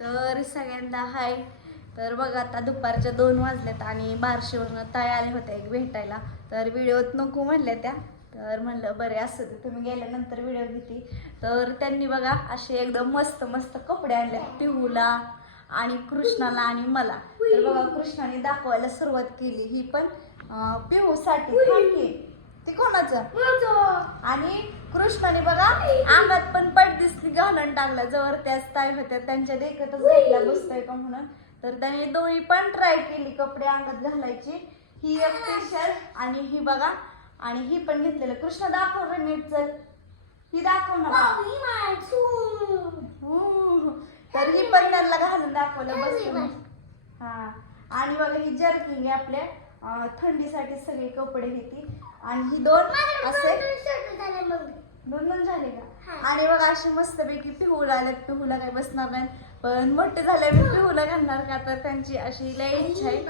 तर सगळ्यांना हाय. तर बघा आता दुपारच्या दोन वाजल्यात आणि बारशीवरनं ताई आले होते एक भेटायला. तर व्हिडिओत नको म्हणल्या त्या. तर म्हणलं बरे असं ते तुम्ही गेल्यानंतर व्हिडिओ घेते. तर त्यांनी बघा असे एकदम मस्त मस्त कपडे आणले पिहूला आणि कृष्णाला आणि मला. तर बघा कृष्णाने दाखवायला सुरुवात केली. ही पण पिहूसाठी ते कोणाचं? आणि कृष्णाने बघा अंगात पण पडदिसली घालून टाकला. जवळ त्याच ताई होत्या त्यांच्या देखतच घातला बसतोय का म्हणून. तर त्याने दोन्ही पण ट्राय केली कपडे अंगात घालायची. ही एक टी शर्ट आणि ही बघा आणि ही पण घेतलेलं. कृष्ण दाखव रे नीट चल. ही दाखव ना. तर ही पण त्यांना घालून दाखवलं बस हा. आणि बघा ही जर्किंग आहे आपल्या. थंडीसाठी सगळे कपडे घेते. आणि ही दोन असे दोन दोन झाले का? आणि बघा अशी मस्तपैकी पिहूला आल्यात पिहूला काही बसणार नाही. पण मोठे झाले मी पिहूला घालणार का? तर त्यांची अशी इच्छा आहे.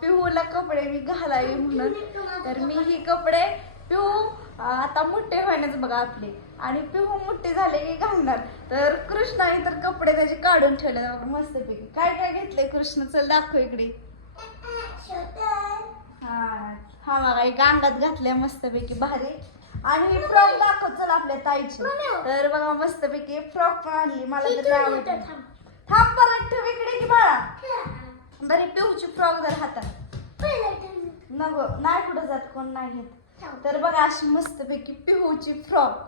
पिहूला कपडे मी घालावी म्हणून. तर मी ही कपडे पिहू आता मोठे व्हायनाच बघा आपले. आणि पिहू मोठे झाले की घालणार. तर कृष्णाने तर कपडे त्याचे काढून ठेवले बघा मस्तपैकी. काय काय घेतले कृष्ण? चल दाखव इकडे. हा हा बघा एक अंगात घातल्या मस्तपैकी भारी. आणि फ्रॉक दाखव चल आपल्या ताईची. तर बघा मस्तपैकी फ्रॉक पण आणली मला तर. थांब. परत ठेव इकडे की बाळा. बरी पिऊची फ्रॉक जर हातात. नको नाही कुठं जात कोण नाही तर बघा अशी मस्तपैकी पिहूची फ्रॉक.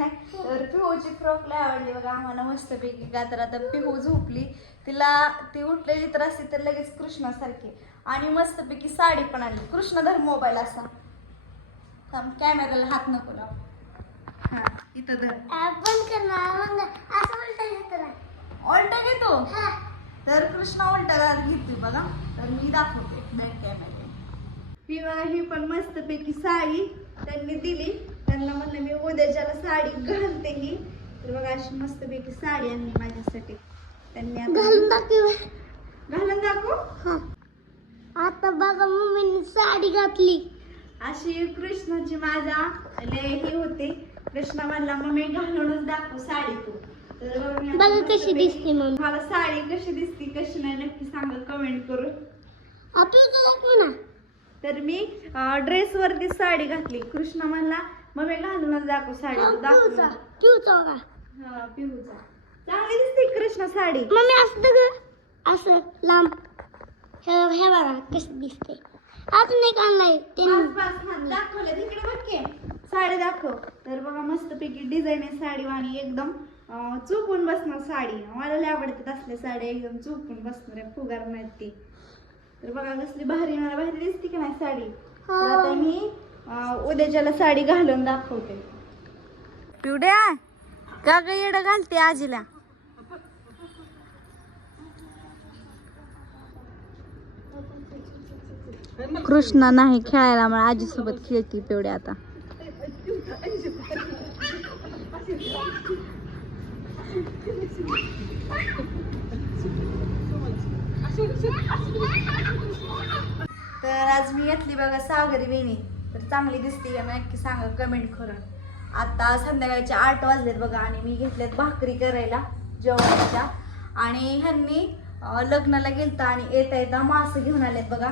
तर पिहूची फ्रॉक लय आवडली बघा आम्हाला मस्तपैकी. का तर आता पिहू झोपली. तिला ती उठलेली तर असती तर लगेच कृष्णासारखी. आणि मस्तपैकी साडी पण आली कृष्णधर मोबाईल असा. कॅमेराला हात नको लाव. हा इथं धर. घेतो तर कृष्णा उलटा घेते बघा. तर मी दाखवते. बॅक कॅमेरा ही बघा ही पण मस्तपैकी साडी त्यांनी दिली. त्यांना म्हणलं मी उद्याच्याला साडी घालते ही. तर बघा अशी मस्तपैकी साडी आणली माझ्यासाठी. त्यांनी आता- घालून दाखव. आता बघा मम्मीने साडी घातली. अशी कृष्णाची माझा लय हे होते. कृष्णा म्हणला मम्मी घालूनच दाखव साडी तू. तर बघा कशी दिसते मम्मी. मला साडी कशी दिसती कशी नाही नक्की सांगा कमेंट करून. आपलं दाखव ना. तर मी ड्रेस वरती साडी घातली. कृष्ण म्हणला मग मी घालूनच दाखव साडी हा पिहूचा चांगली दिसते कृष्ण साडी? मम्मी असं असं लांब. हे हे बघा कसं दिसते. अजून एक आणलाय ते दाखवले तिकडे बघ साडी दाखव. तर बघा मस्तपैकी डिझाईन आहे साडी आणि एकदम चुकून बसणार साडी. मला लय आवडतात असल्या साड्या एकदम चुकून बसणार आहे फुगार नाहीत ती. तर बघा कसली भारी मला भारी दिसते का नाही साडी? तर आता मी उद्याच्याला साडी घालून दाखवते. पिवड्या का ग येडं घालते आजीला. कृष्णा नाही खेळायला मला आजीसोबत खेळती पिवड्या आता तर आज मी घेतली बघा सागरी वेणी. तर चांगली दिसते का नक्की सांगा कमेंट करून. आता संध्याकाळचे आठ वाजलेत बघा आणि मी घेतल्यात भाकरी करायला जेवणाच्या आणि ह्यांनी लग्नाला गेलता आणि येता येता मासं घेऊन आलेत बघा.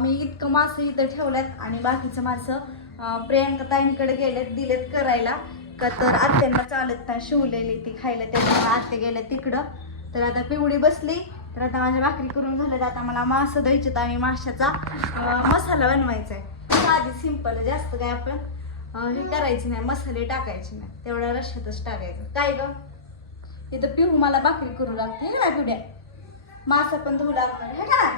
मी इतकं मासं इथं ठेवल्यात आणि बाकीचं मासं प्रियांका ताईंकडे गेलेत दिलेत करायला. का तर आत्यांना चालत ना शिवलेली ती खायला त्याच्यामुळे आत्या गेल्या तिकडं. तर आता पिवडी बसली तर आता माझ्या भाकरी करून झाल्यात आता मला मासं द्यायचे आणि माशाचा मसाला बनवायचा आहे साधी सिंपल जास्त काय आपण हे करायची नाही मसाले टाकायचे नाही. तेवढ्या रश्यातच टाकायचं. काय ग? इथं पिहू मला भाकरी करू लागते. हे ना पिढ्या मासा पण धुवू लागणार. हे का?